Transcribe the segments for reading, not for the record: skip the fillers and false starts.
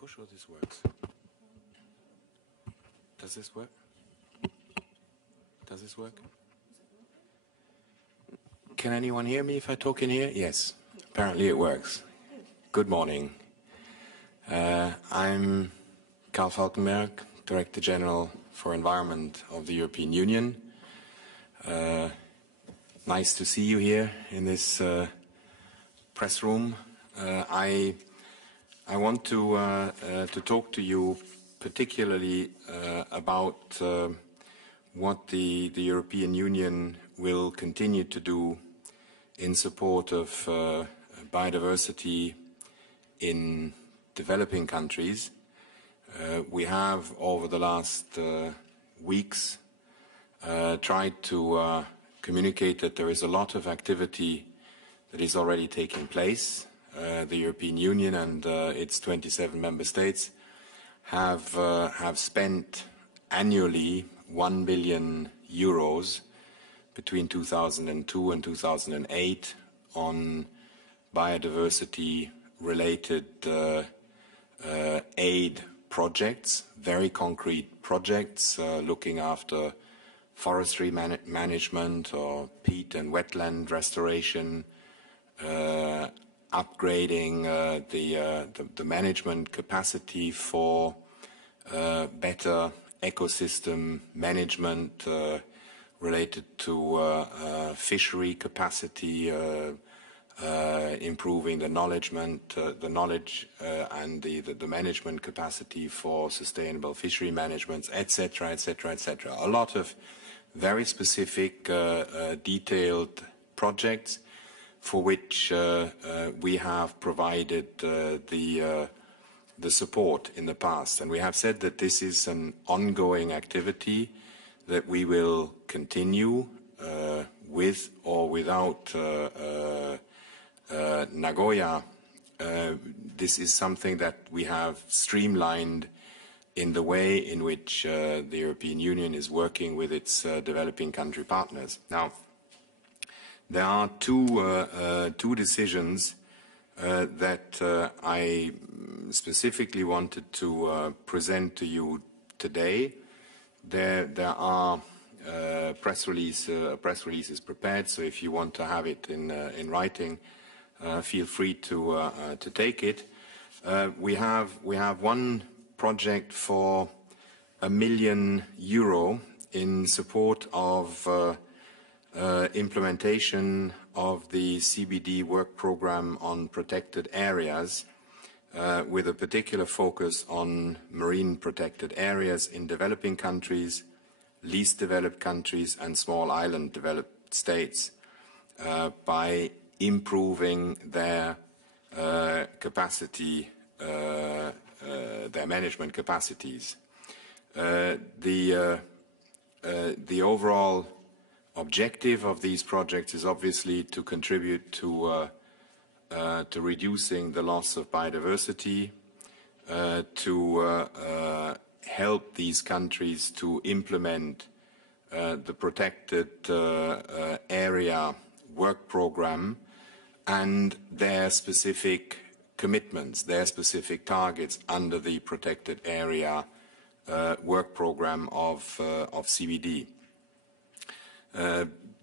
Push or this works? Does this work? Does this work? Can anyone hear me if I talk in here? Yes. Apparently it works. Good morning. I'm Karl Falkenberg, Director General for Environment of the European Union. Nice to see you here in this press room. I want to talk to you particularly about what the European Union will continue to do in support of biodiversity in developing countries. We have, over the last weeks, tried to communicate that there is a lot of activity that is already taking place. The European Union and its 27 member states have spent annually 1 billion euros between 2002 and 2008 on biodiversity-related aid projects, very concrete projects looking after forestry management or peat and wetland restoration, upgrading the management capacity for better ecosystem management related to fishery capacity, improving the knowledge and the management capacity for sustainable fishery management, etc., etc., etc. A lot of very specific, detailed projects for which we have provided the support in the past. And we have said that this is an ongoing activity that we will continue with or without Nagoya. This is something that we have streamlined in the way in which the European Union is working with its developing country partners. Now, there are two decisions that I specifically wanted to present to you today. There are press releases prepared, so if you want to have it in writing, feel free to take it. We have one project for €1 million in support of implementation of the CBD work program on protected areas, with a particular focus on marine protected areas in developing countries, least developed countries and small island developed states, by improving their capacity, their management capacities. The overall objective of these projects is obviously to contribute to reducing the loss of biodiversity, to help these countries to implement the protected area work program and their specific commitments, their specific targets under the protected area work program of CBD.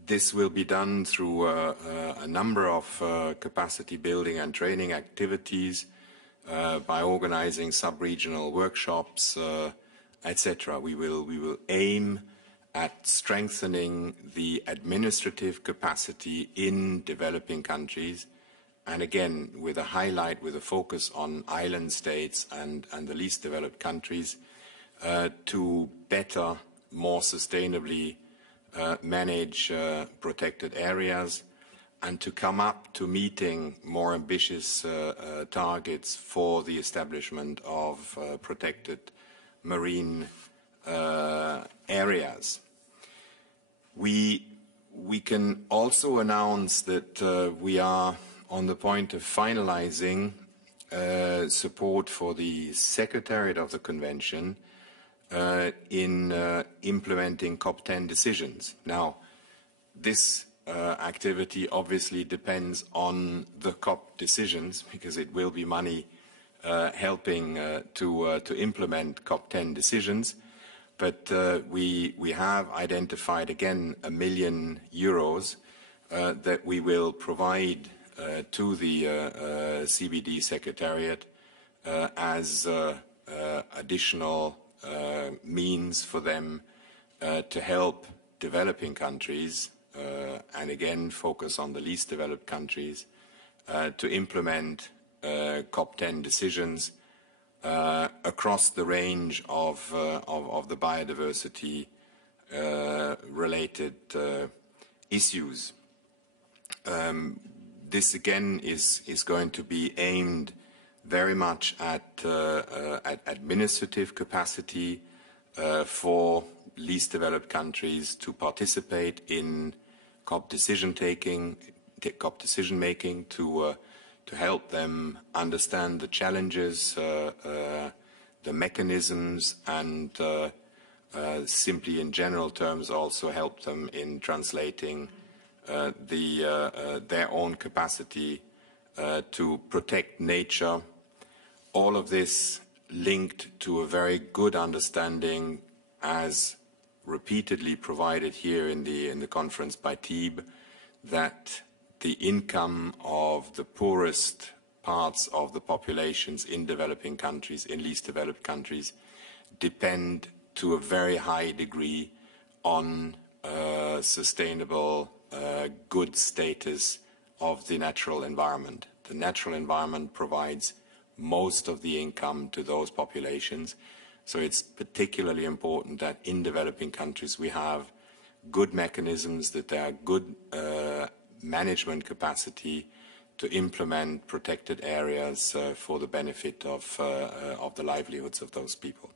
This will be done through a number of capacity building and training activities, by organizing sub-regional workshops, etc. We will aim at strengthening the administrative capacity in developing countries, and again with a highlight, with a focus on island states and the least developed countries, to better, more sustainably manage protected areas, and to come up to meeting more ambitious targets for the establishment of protected marine areas. We can also announce that we are on the point of finalizing support for the Secretariat of the Convention in implementing COP10 decisions. Now, this activity obviously depends on the COP decisions, because it will be money helping to implement COP10 decisions. But we have identified again €1 million that we will provide to the CBD Secretariat as additional means for them to help developing countries, and again focus on the least developed countries, to implement COP10 decisions across the range of the biodiversity related issues. This again is going to be aimed very much at administrative capacity for least developed countries to participate in COP decision making, to help them understand the challenges, the mechanisms, and simply in general terms also help them in translating their own capacity to protect nature. All of this linked to a very good understanding, as repeatedly provided here in the conference by TIB, that the income of the poorest parts of the populations in developing countries, in least developed countries, depend to a very high degree on sustainable good status of the natural environment. The natural environment provides most of the income to those populations, so it's particularly important that in developing countries we have good mechanisms, that there are good management capacity to implement protected areas for the benefit of the livelihoods of those people.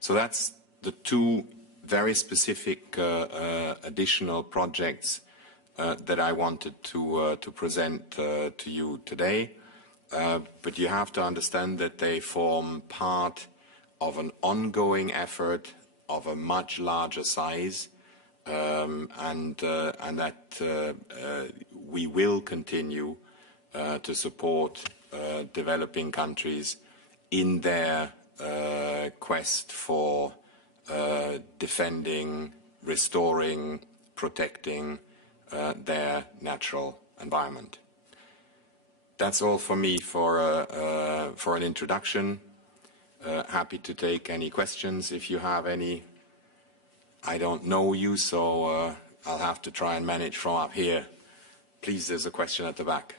So that's the two very specific additional projects that I wanted to present to you today. But you have to understand that they form part of an ongoing effort of a much larger size, and that we will continue to support developing countries in their quest for defending, restoring, protecting their natural environment. That's all for me for an introduction. Happy to take any questions if you have any. I don't know you, so I'll have to try and manage from up here. Please, there's a question at the back.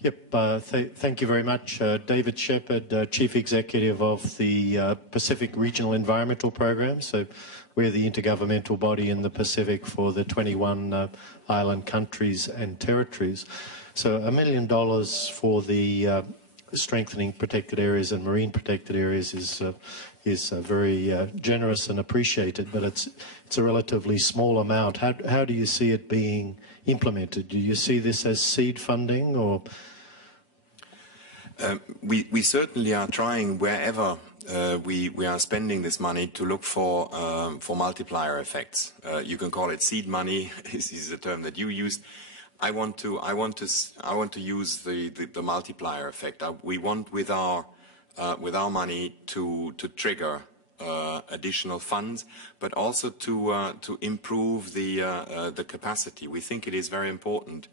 Yep, thank you very much. David Shepherd, Chief Executive of the Pacific Regional Environmental Program. So we're the intergovernmental body in the Pacific for the 21 island countries and territories. So $1 million for the strengthening protected areas and marine protected areas is very generous and appreciated, but it's a relatively small amount. How do you see it being implemented? Do you see this as seed funding, or? We certainly are trying wherever we are spending this money to look for multiplier effects. You can call it seed money. This is the term that you used. I want to use the multiplier effect. We want with our money to trigger additional funds, but also to improve the capacity. We think it is very important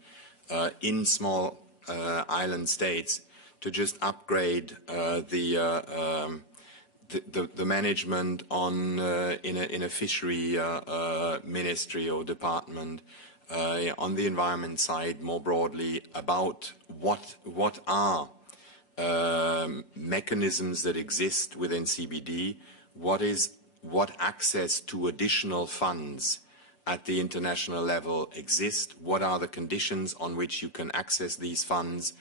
in small island states to just upgrade the management in a fishery ministry or department, on the environment side more broadly, about what are mechanisms that exist within CBD, what is what access to additional funds at the international level exist, what are the conditions on which you can access these funds,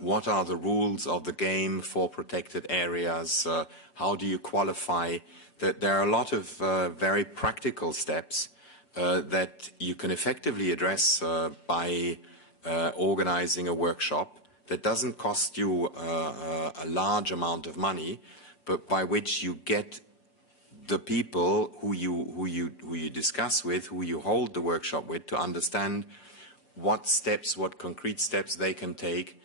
what are the rules of the game for protected areas, how do you qualify. There are a lot of very practical steps that you can effectively address by organizing a workshop that doesn't cost you a large amount of money, but by which you get the people who you discuss with, who you hold the workshop with, to understand what steps, what concrete steps they can take